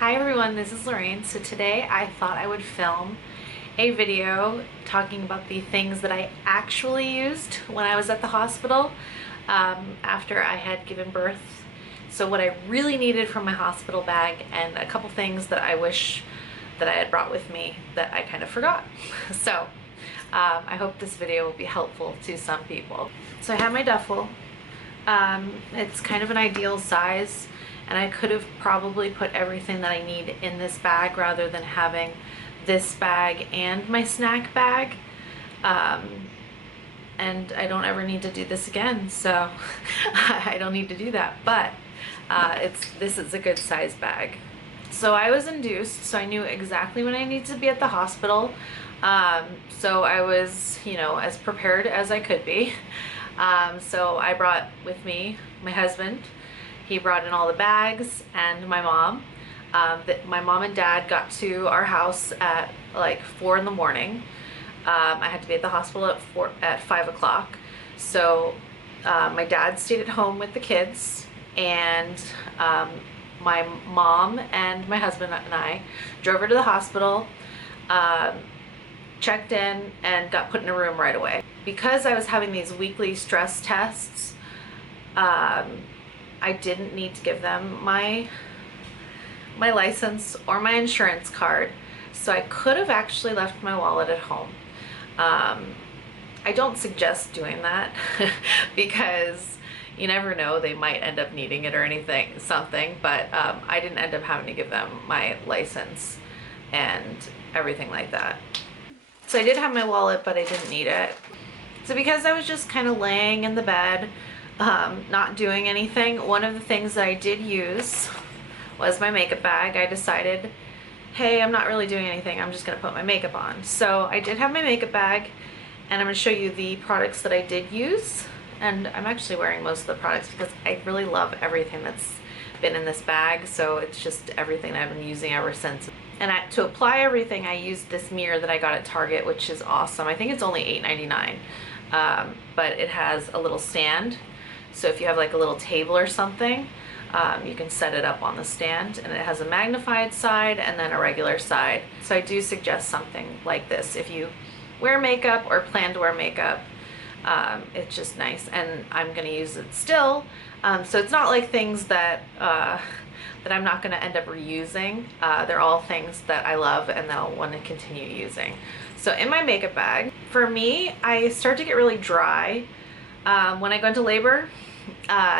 Hi everyone, this is Lorraine. So today I thought I would film a video talking about the things that I actually used when I was at the hospital after I had given birth. So what I really needed from my hospital bag and a couple things that I wish that I had brought with me that I kind of forgot. So I hope this video will be helpful to some people. So I have my duffel. It's kind of an ideal size, and I could have probably put everything that I need in this bag rather than having this bag and my snack bag. And I don't ever need to do this again, so I don't need to do that, but this is a good size bag. So I was induced, so I knew exactly when I needed to be at the hospital. So I was, as prepared as I could be. So I brought with me my husband. He brought in all the bags, and my mom. My mom and dad got to our house at like 4 in the morning. I had to be at the hospital at 5 o'clock. So my dad stayed at home with the kids, and my mom and my husband and I drove her to the hospital, checked in, and got put in a room right away. Because I was having these weekly stress tests, I didn't need to give them my license or my insurance card, so I could have actually left my wallet at home. I don't suggest doing that because you never know, they might end up needing it or something, but I didn't end up having to give them my license and everything like that. So I did have my wallet, but I didn't need it. So because I was just kind of laying in the bed, not doing anything, one of the things that I did use was my makeup bag. I decided, hey, I'm not really doing anything, I'm just gonna put my makeup on. So I did have my makeup bag, and I'm gonna show you the products that I did use. And I'm actually wearing most of the products because I really love everything that's been in this bag, so it's just everything I've been using ever since. And to apply everything, I used this mirror that I got at Target, which is awesome. I think it's only $8.99, but it has a little stand. So if you have like a little table or something, you can set it up on the stand, and it has a magnified side and then a regular side. So I do suggest something like this if you wear makeup or plan to wear makeup. It's just nice, and I'm gonna use it still. So it's not like things that that I'm not gonna end up reusing. They're all things that I love and that I'll want to continue using. So in my makeup bag, for me, I start to get really dry when I go into labor.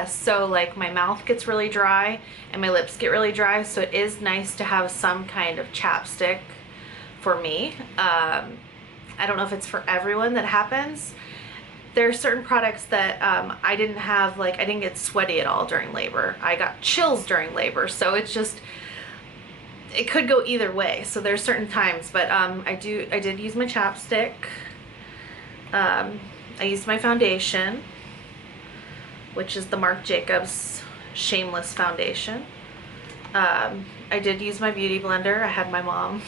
So like my mouth gets really dry and my lips get really dry, so it is nice to have some kind of chapstick for me. I don't know if it's for everyone that happens. There are certain products that I didn't have, like I didn't get sweaty at all during labor. I got chills during labor, so it's just, it could go either way. So there's certain times, but I did use my chapstick. I used my foundation, which is the Marc Jacobs Shameless Foundation. I did use my beauty blender. I had my mom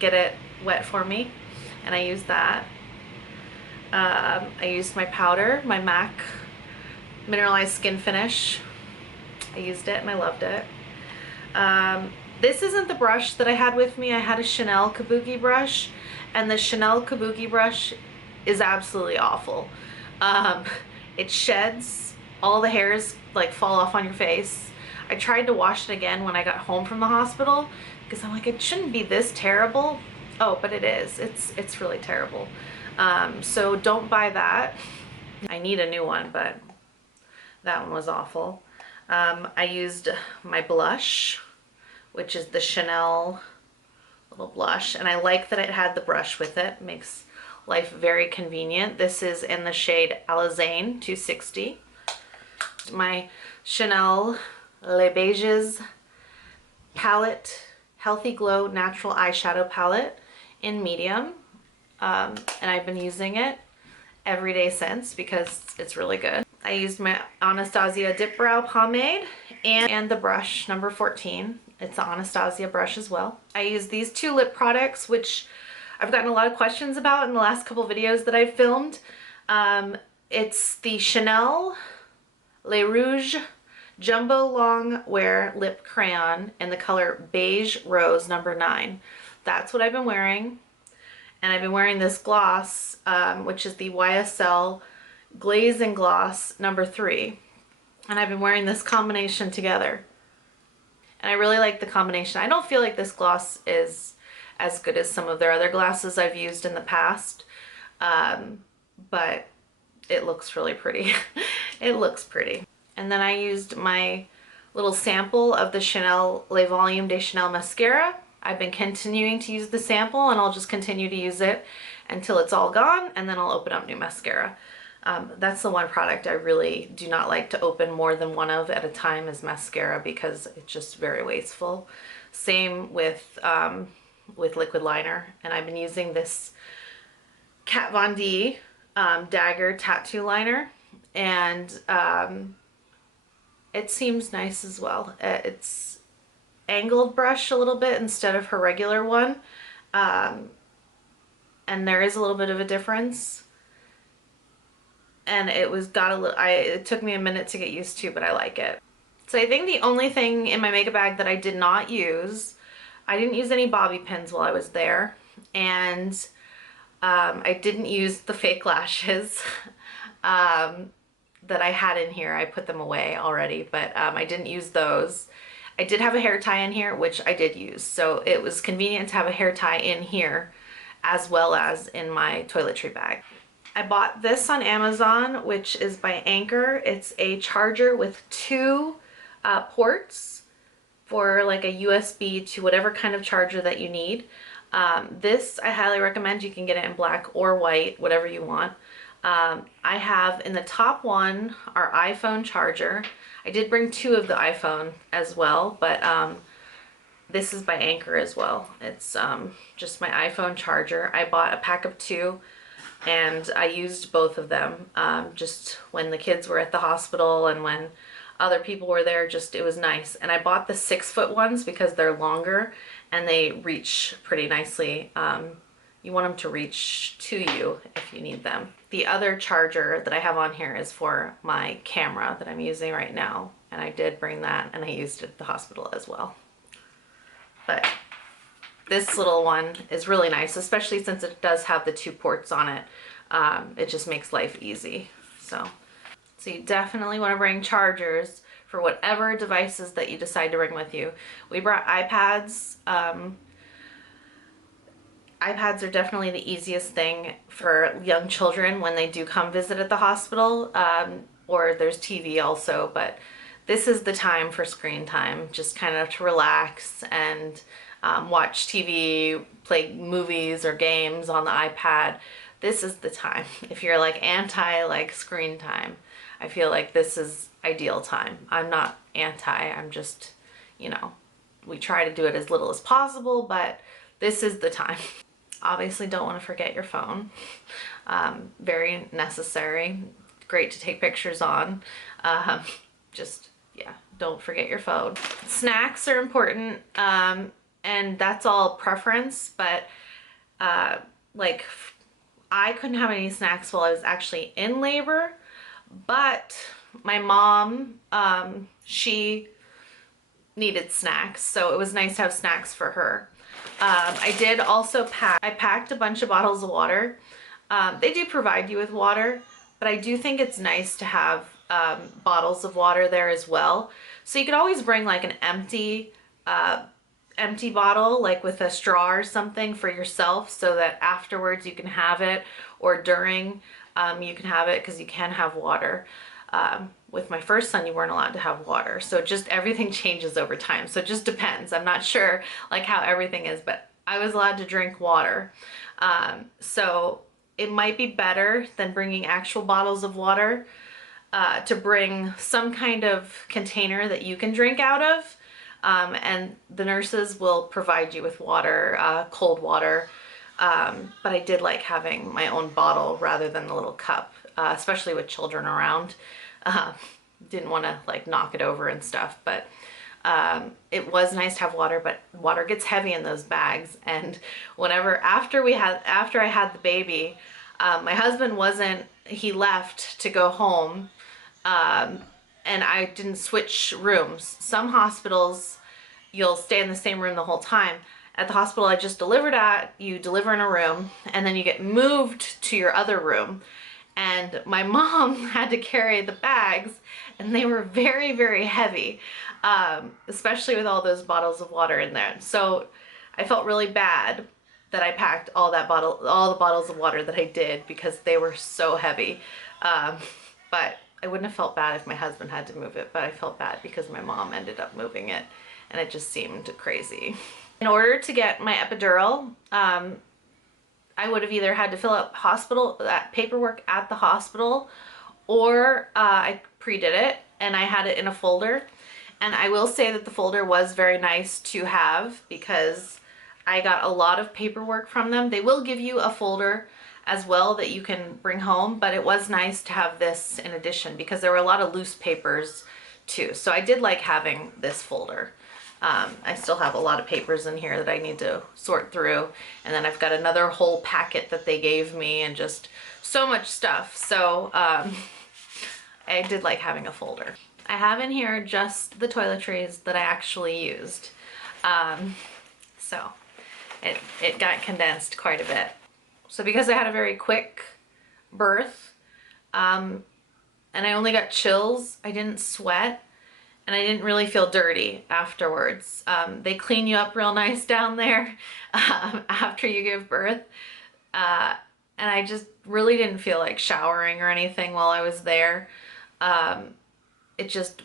get it wet for me, and I used that. I used my powder, my MAC Mineralized Skin Finish. I used it and I loved it. This isn't the brush that I had with me. I had a Chanel Kabuki brush, and the Chanel Kabuki brush is absolutely awful. It sheds, all the hairs like fall off on your face. I tried to wash it again when I got home from the hospital because I'm like, it shouldn't be this terrible. Oh, but it is. It's really terrible. So don't buy that. I need a new one, but that one was awful. I used my blush, which is the Chanel little blush, and I like that it had the brush with it. It makes life very convenient. This is in the shade Alizane 260. My Chanel Les Beiges palette, Healthy Glow Natural Eyeshadow Palette in medium. And I've been using it every day since because it's really good. I used my Anastasia Dip Brow Pomade and the brush number 14. It's the Anastasia brush as well. I use these two lip products, which I've gotten a lot of questions about in the last couple videos that I've filmed. It's the Chanel Les Rouges Jumbo Long Wear Lip Crayon in the color Beige Rose number 9. That's what I've been wearing. And I've been wearing this gloss, which is the YSL Glaze and Gloss number 3. And I've been wearing this combination together. And I really like the combination. I don't feel like this gloss is as good as some of their other glosses I've used in the past. But it looks really pretty. It looks pretty. And then I used my little sample of the Chanel Le Volume de Chanel mascara. I've been continuing to use the sample, and I'll just continue to use it until it's all gone, and then I'll open up new mascara. That's the one product I really do not like to open more than one of at a time is mascara, because it's just very wasteful. Same with liquid liner, and I've been using this Kat Von D Dagger tattoo liner, and it seems nice as well. It's angled brush a little bit instead of her regular one, and there is a little bit of a difference. And it took me a minute to get used to, but I like it. So I think the only thing in my makeup bag that I did not use, I didn't use any bobby pins while I was there, and I didn't use the fake lashes that I had in here. I put them away already, but I didn't use those. I did have a hair tie in here, which I did use, so it was convenient to have a hair tie in here as well as in my toiletry bag. I bought this on Amazon, which is by Anchor. It's a charger with 2 ports for like a USB to whatever kind of charger that you need. This I highly recommend. You can get it in black or white, whatever you want. I have in the top one our iPhone charger. I did bring 2 of the iPhone as well, but this is by Anchor as well. It's just my iPhone charger. I bought a pack of 2. And I used both of them just when the kids were at the hospital and when other people were there. It was nice. And I bought the 6-foot ones because they're longer and they reach pretty nicely. You want them to reach to you if you need them. The other charger that I have on here is for my camera that I'm using right now. And I did bring that, and I used it at the hospital as well. But this little one is really nice, especially since it does have the 2 ports on it. It just makes life easy. So you definitely want to bring chargers for whatever devices that you decide to bring with you. We brought iPads. iPads are definitely the easiest thing for young children when they do come visit at the hospital, or there's TV also, but this is the time for screen time, just kind of to relax and watch TV, play movies or games on the iPad. This is the time. If you're like anti screen time, I feel like this is ideal time. I'm not anti, I'm just, we try to do it as little as possible, but this is the time. Obviously don't want to forget your phone. Very necessary. Great to take pictures on. Yeah, don't forget your phone. Snacks are important. And that's all preference, but I couldn't have any snacks while I was actually in labor, but my mom, she needed snacks, so it was nice to have snacks for her. I did also I packed a bunch of bottles of water. They do provide you with water, but I do think it's nice to have bottles of water there as well. So you could always bring like an empty bottle, like with a straw or something for yourself, so that afterwards you can have it, or during you can have it, because you can have water. With my first son, you weren't allowed to have water, so just everything changes over time, so it just depends. I'm not sure like how everything is, but I was allowed to drink water. So it might be better than bringing actual bottles of water to bring some kind of container that you can drink out of. And the nurses will provide you with water, cold water, but I did like having my own bottle rather than the little cup, especially with children around. Didn't want to like knock it over and stuff, but it was nice to have water, but water gets heavy in those bags. And after I had the baby, my husband he left to go home, and I didn't switch rooms. Some hospitals, you'll stay in the same room the whole time. At the hospital I just delivered at, you deliver in a room and then you get moved to your other room. And my mom had to carry the bags and they were very, very heavy, especially with all those bottles of water in there. So I felt really bad that I packed all the bottles of water that I did because they were so heavy. But I wouldn't have felt bad if my husband had to move it, but I felt bad because my mom ended up moving it and it just seemed crazy. In order to get my epidural, I would have either had to fill out paperwork at the hospital, or I pre-did it and I had it in a folder. And I will say that the folder was very nice to have because I got a lot of paperwork from them. They will give you a folder as well that you can bring home, but it was nice to have this in addition because there were a lot of loose papers too. So I did like having this folder. I still have a lot of papers in here that I need to sort through. And then I've got another whole packet that they gave me and just so much stuff. So I did like having a folder. I have in here just the toiletries that I actually used. So it got condensed quite a bit. So because I had a very quick birth, and I only got chills, I didn't sweat, and I didn't really feel dirty afterwards. They clean you up real nice down there after you give birth. And I just really didn't feel like showering or anything while I was there. I just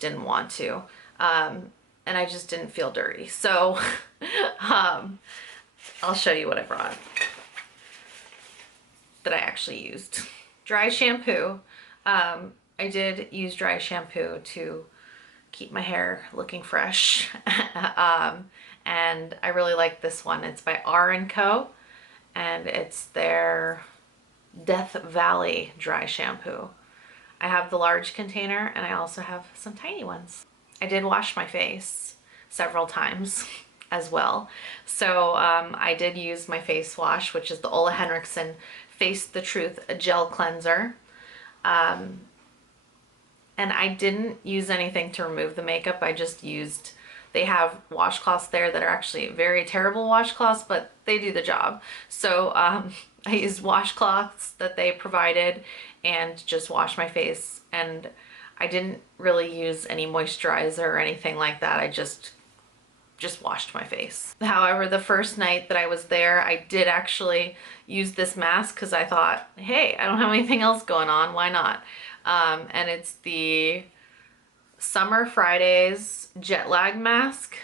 didn't want to. And I just didn't feel dirty. So I'll show you what I brought that I actually used. Dry shampoo. I did use dry shampoo to keep my hair looking fresh. And I really like this one. It's by R&Co. And it's their Death Valley dry shampoo. I have the large container and I also have some tiny ones. I did wash my face several times as well. So I did use my face wash, which is the Ole Henriksen Face the Truth Gel Cleanser. And I didn't use anything to remove the makeup. I just used, they have washcloths there that are actually very terrible washcloths, but they do the job. So I used washcloths that they provided and just washed my face. And I didn't really use any moisturizer or anything like that. I just washed my face. However, the first night that I was there, I did actually use this mask because I thought, hey, I don't have anything else going on, why not? And it's the Summer Fridays jet lag mask.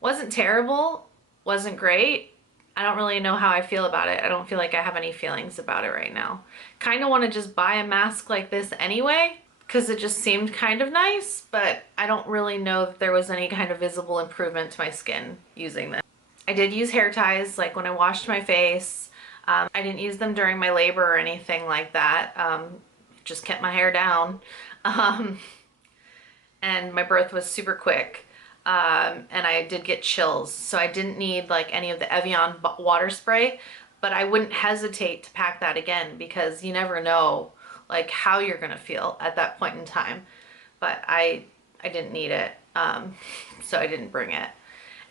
Wasn't terrible, wasn't great. I don't really know how I feel about it. I don't feel like I have any feelings about it right now. Kind of want to just buy a mask like this anyway, because it just seemed kind of nice, but I don't really know that there was any kind of visible improvement to my skin using this. I did use hair ties, like when I washed my face. I didn't use them during my labor or anything like that. Just kept my hair down. And my birth was super quick. And I did get chills, so I didn't need like any of the Evian water spray, but I wouldn't hesitate to pack that again because you never know like how you're gonna feel at that point in time. But I didn't need it, so I didn't bring it.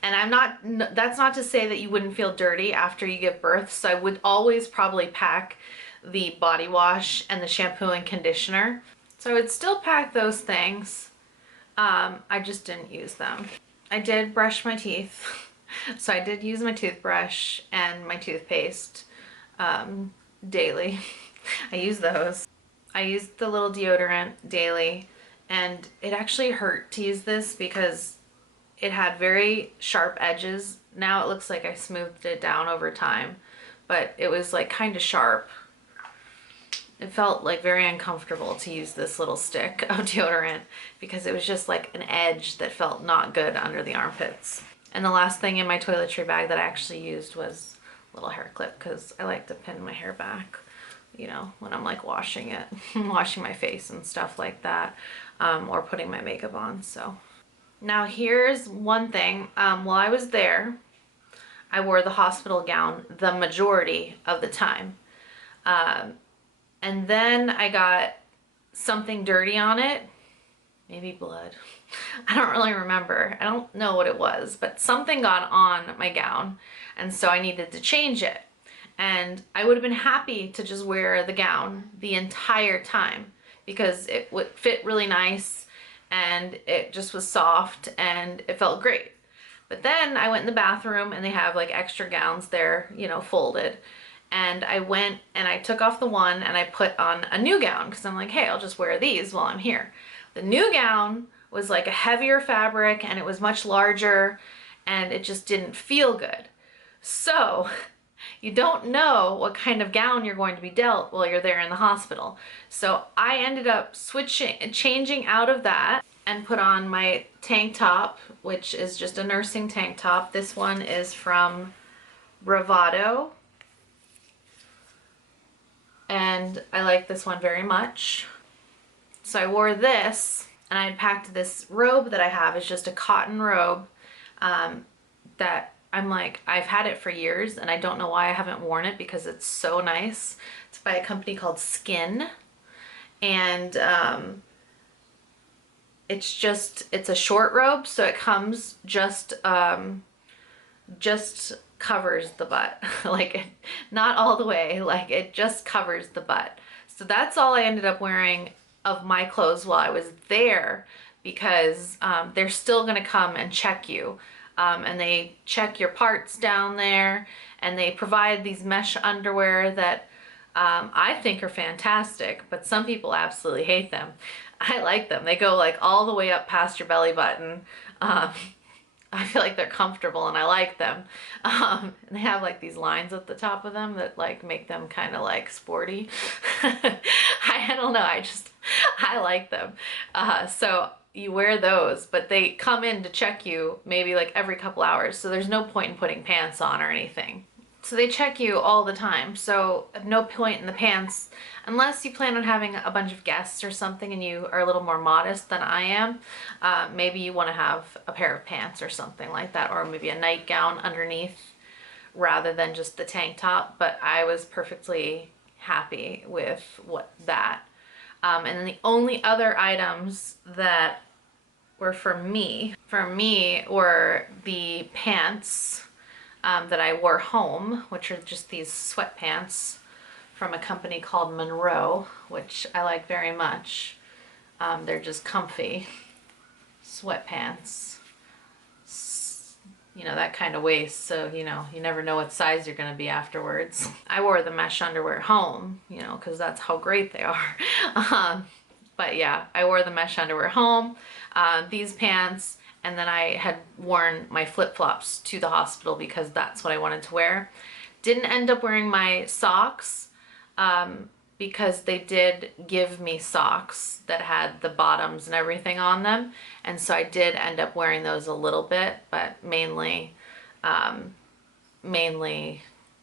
And that's not to say that you wouldn't feel dirty after you give birth, so I would always probably pack the body wash and the shampoo and conditioner. So I would still pack those things. I just didn't use them. I did brush my teeth. So I did use my toothbrush and my toothpaste daily. I use those. I used the little deodorant daily, and it actually hurt to use this because it had very sharp edges. Now it looks like I smoothed it down over time, but it was like kind of sharp. It felt like very uncomfortable to use this little stick of deodorant because it was just like an edge that felt not good under the armpits. And the last thing in my toiletry bag that I actually used was a little hair clip because I like to pin my hair back, you know, when I'm like washing it, washing my face and stuff like that, or putting my makeup on. So now here's one thing. While I was there, I wore the hospital gown the majority of the time. And then I got something dirty on it, maybe blood. I don't really remember. I don't know what it was, but something got on my gown, and so I needed to change it. And I would have been happy to just wear the gown the entire time because it would fit really nice and it just was soft and it felt great. But then I went in the bathroom and they have like extra gowns there, you know, folded. And I went and I took off the one and I put on a new gown because I'm like, hey, I'll just wear these while I'm here. The new gown was like a heavier fabric and it was much larger and it just didn't feel good. So you don't know what kind of gown you're going to be dealt while you're there in the hospital. So I ended up changing out of that and put on my tank top, which is just a nursing tank top. This one is from Bravado. And I like this one very much. So I wore this, and I had packed this robe that I have. It's just a cotton robe that I'm like, I've had it for years, and I don't know why I haven't worn it because it's so nice. It's by a company called Skin, and it's a short robe, so it comes just covers the butt. Like, not all the way, like it just covers the butt. So that's all I ended up wearing of my clothes while I was there, because they're still gonna come and check you. And they check your parts down there, and they provide these mesh underwear that I think are fantastic, but some people absolutely hate them. I like them. They go like all the way up past your belly button. I feel like they're comfortable and I like them. And they have like these lines at the top of them that like make them kind of like sporty. I don't know, I like them. So you wear those, but they come in to check you maybe like every couple hours. So there's no point in putting pants on or anything. So they check you all the time. So no point in the pants, unless you plan on having a bunch of guests or something and you are a little more modest than I am. Maybe you want to have a pair of pants or something like that, or maybe a nightgown underneath rather than just the tank top. But I was perfectly happy with that. And then the only other items that were for me were the pants that I wore home, which are just these sweatpants from a company called Monroe, which I like very much. They're just comfy sweatpants, you know, that kind of waist, so you know, you never know what size you're gonna be afterwards. I wore the mesh underwear home, you know, because that's how great they are. But yeah, I wore the mesh underwear home, these pants, and then I had worn my flip-flops to the hospital because that's what I wanted to wear. Didn't end up wearing my socks because they did give me socks that had the bottoms and everything on them. And so I did end up wearing those a little bit, but mainly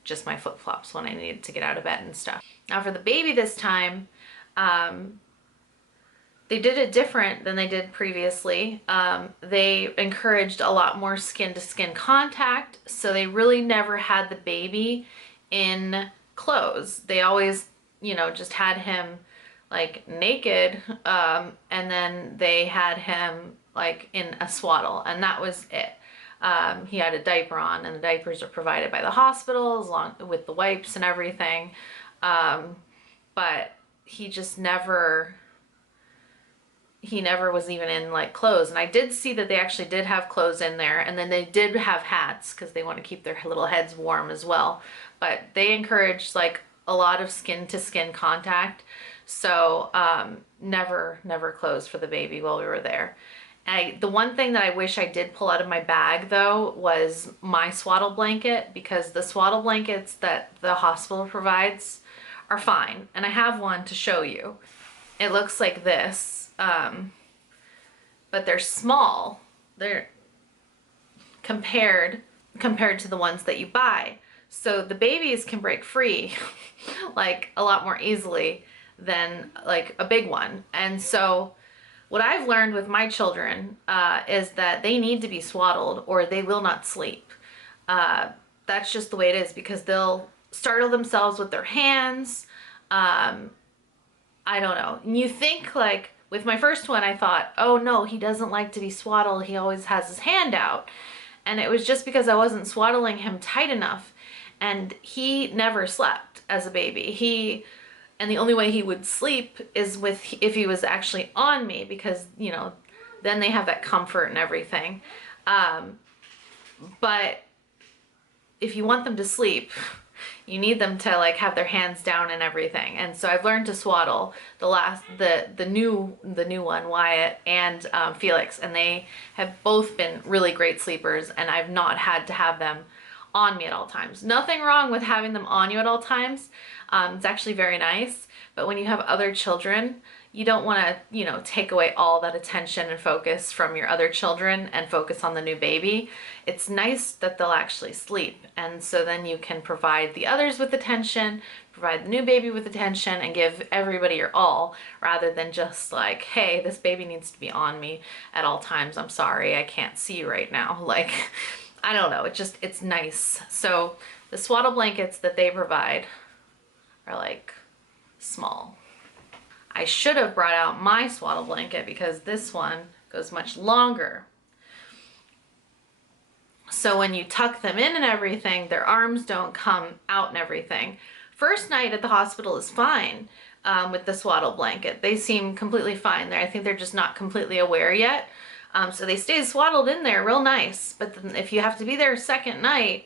just my flip-flops when I needed to get out of bed and stuff. Now for the baby this time, they did it different than they did previously. They encouraged a lot more skin-to-skin contact, so they really never had the baby in clothes. They always, you know, just had him like naked, and then they had him like in a swaddle, and that was it. He had a diaper on, and the diapers are provided by the hospital along with the wipes and everything. But he just never was even in like clothes. And I did see that they actually did have clothes in there, and then they did have hats because they want to keep their little heads warm as well. But they encouraged like a lot of skin to skin contact. So never clothes for the baby while we were there. The one thing that I wish I did pull out of my bag though was my swaddle blanket, because the swaddle blankets that the hospital provides are fine. And I have one to show you. It looks like this, but they're small. They're compared to the ones that you buy. So the babies can break free like a lot more easily than like a big one. And so what I've learned with my children is that they need to be swaddled or they will not sleep. That's just the way it is, because they'll startle themselves with their hands. I don't know. And you think, like, with my first one, I thought, oh no, he doesn't like to be swaddled. He always has his hand out. And it was just because I wasn't swaddling him tight enough. And he never slept as a baby. And the only way he would sleep is if he was actually on me, because, you know, then they have that comfort and everything. But if you want them to sleep, you need them to like have their hands down and everything. And so I've learned to swaddle the new one, Wyatt and Felix, and they have both been really great sleepers, and I've not had to have them on me at all times. Nothing wrong with having them on you at all times. It's actually very nice, but when you have other children, you don't want to, you know, take away all that attention and focus from your other children and focus on the new baby. It's nice that they'll actually sleep, and so then you can provide the others with attention, provide the new baby with attention, and give everybody your all, rather than just like, hey, this baby needs to be on me at all times. I'm sorry, I can't see you right now. Like, I don't know, it's nice. So the swaddle blankets that they provide are like small. I should have brought out my swaddle blanket because this one goes much longer. So when you tuck them in and everything, their arms don't come out and everything. First night at the hospital is fine with the swaddle blanket. They seem completely fine there. I think they're just not completely aware yet. So they stay swaddled in there real nice. But then if you have to be there second night,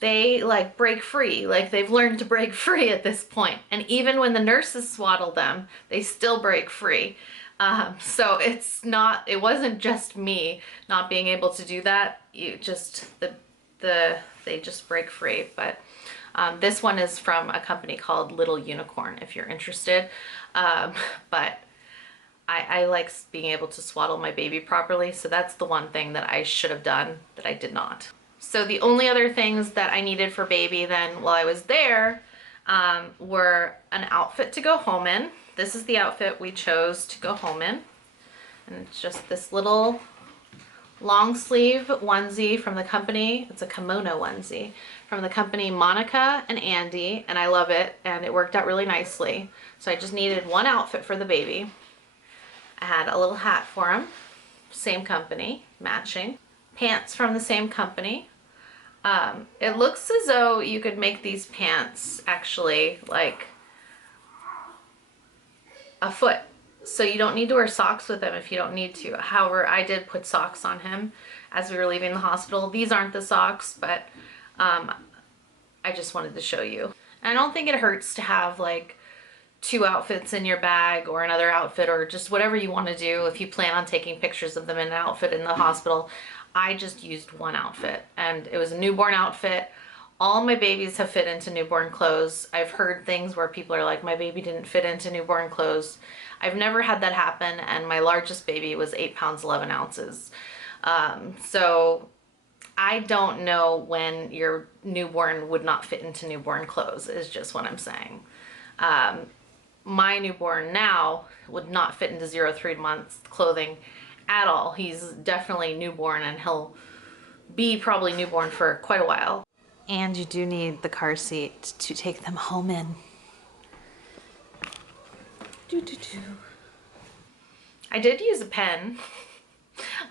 they like break free. Like they've learned to break free at this point. And even when the nurses swaddle them, they still break free. So it wasn't just me not being able to do that. They just break free. But this one is from a company called Little Unicorn, if you're interested. But I like being able to swaddle my baby properly. So that's the one thing that I should have done that I did not. So the only other things that I needed for baby then while I was there were an outfit to go home in. This is the outfit we chose to go home in. And it's just this little long sleeve onesie from the company. It's a kimono onesie from the company Monica and Andy, and I love it, and it worked out really nicely. So I just needed one outfit for the baby. I had a little hat for him, same company, matching. Pants from the same company. It looks as though you could make these pants actually like a foot. So you don't need to wear socks with them if you don't need to. However, I did put socks on him as we were leaving the hospital. These aren't the socks, but I just wanted to show you. And I don't think it hurts to have like 2 outfits in your bag, or another outfit, or just whatever you want to do if you plan on taking pictures of them in an outfit in the hospital. I just used one outfit, and it was a newborn outfit. All my babies have fit into newborn clothes. I've heard things where people are like, my baby didn't fit into newborn clothes. I've never had that happen, and my largest baby was 8 pounds 11 ounces. So I don't know when your newborn would not fit into newborn clothes, is just what I'm saying. My newborn now would not fit into 0-3 months clothing at all. He's definitely newborn, and he'll be probably newborn for quite a while. And you do need the car seat to take them home in. I did use a pen.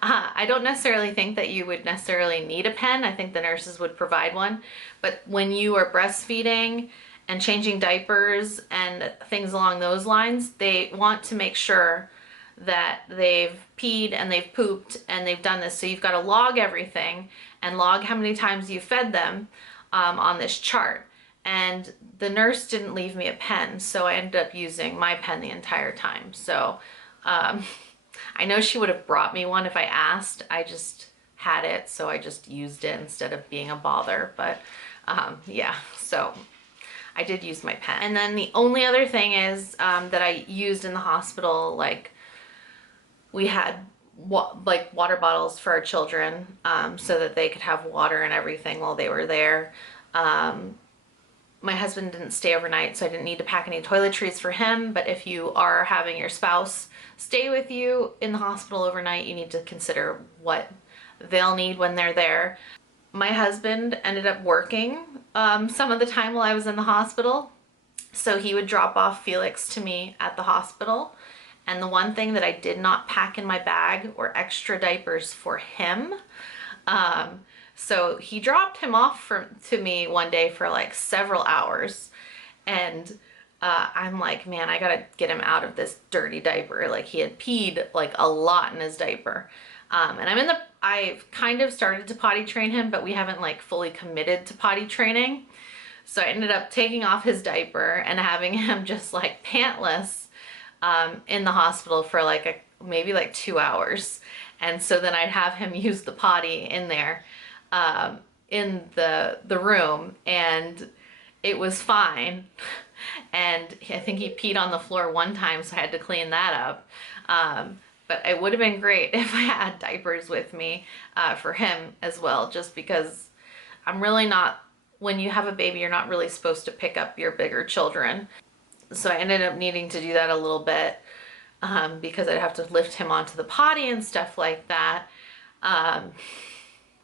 I don't necessarily think that you would necessarily need a pen. I think the nurses would provide one. But when you are breastfeeding and changing diapers and things along those lines, they want to make sure that they've peed and they've pooped and they've done this. So you've got to log everything and log how many times you fed them on this chart. And the nurse didn't leave me a pen, so I ended up using my pen the entire time. So I know she would have brought me one if I asked. I just had it, so I just used it instead of being a bother. But yeah, so I did use my pen. And then the only other thing is that I used in the hospital, like we had like water bottles for our children so that they could have water and everything while they were there. My husband didn't stay overnight, so I didn't need to pack any toiletries for him. But if you are having your spouse stay with you in the hospital overnight, you need to consider what they'll need when they're there. My husband ended up working some of the time while I was in the hospital, So he would drop off Felix to me at the hospital. And the one thing that I did not pack in my bag were extra diapers for him. Um, so he dropped him off to me one day for like several hours. And I'm like, man, I gotta get him out of this dirty diaper. Like he had peed like a lot in his diaper. And I've kind of started to potty train him, but we haven't like fully committed to potty training. So I ended up taking off his diaper and having him just like pantless in the hospital for like maybe like 2 hours. And so then I'd have him use the potty in there in the room, and it was fine. And I think he peed on the floor one time, so I had to clean that up. But it would have been great if I had diapers with me for him as well, just because I'm really not, when you have a baby, you're not really supposed to pick up your bigger children. So I ended up needing to do that a little bit because I'd have to lift him onto the potty and stuff like that,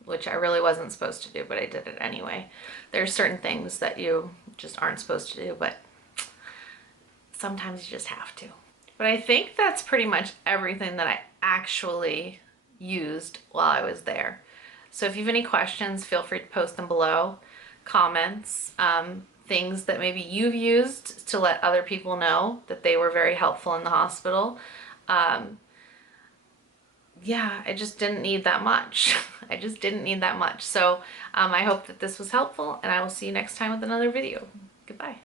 which I really wasn't supposed to do, but I did it anyway. There's certain things that you just aren't supposed to do, but sometimes you just have to. But I think that's pretty much everything that I actually used while I was there. So if you have any questions, feel free to post them below. Comments, things that maybe you've used to let other people know that they were very helpful in the hospital. Yeah, I just didn't need that much. I just didn't need that much. So I hope that this was helpful, and I will see you next time with another video. Goodbye.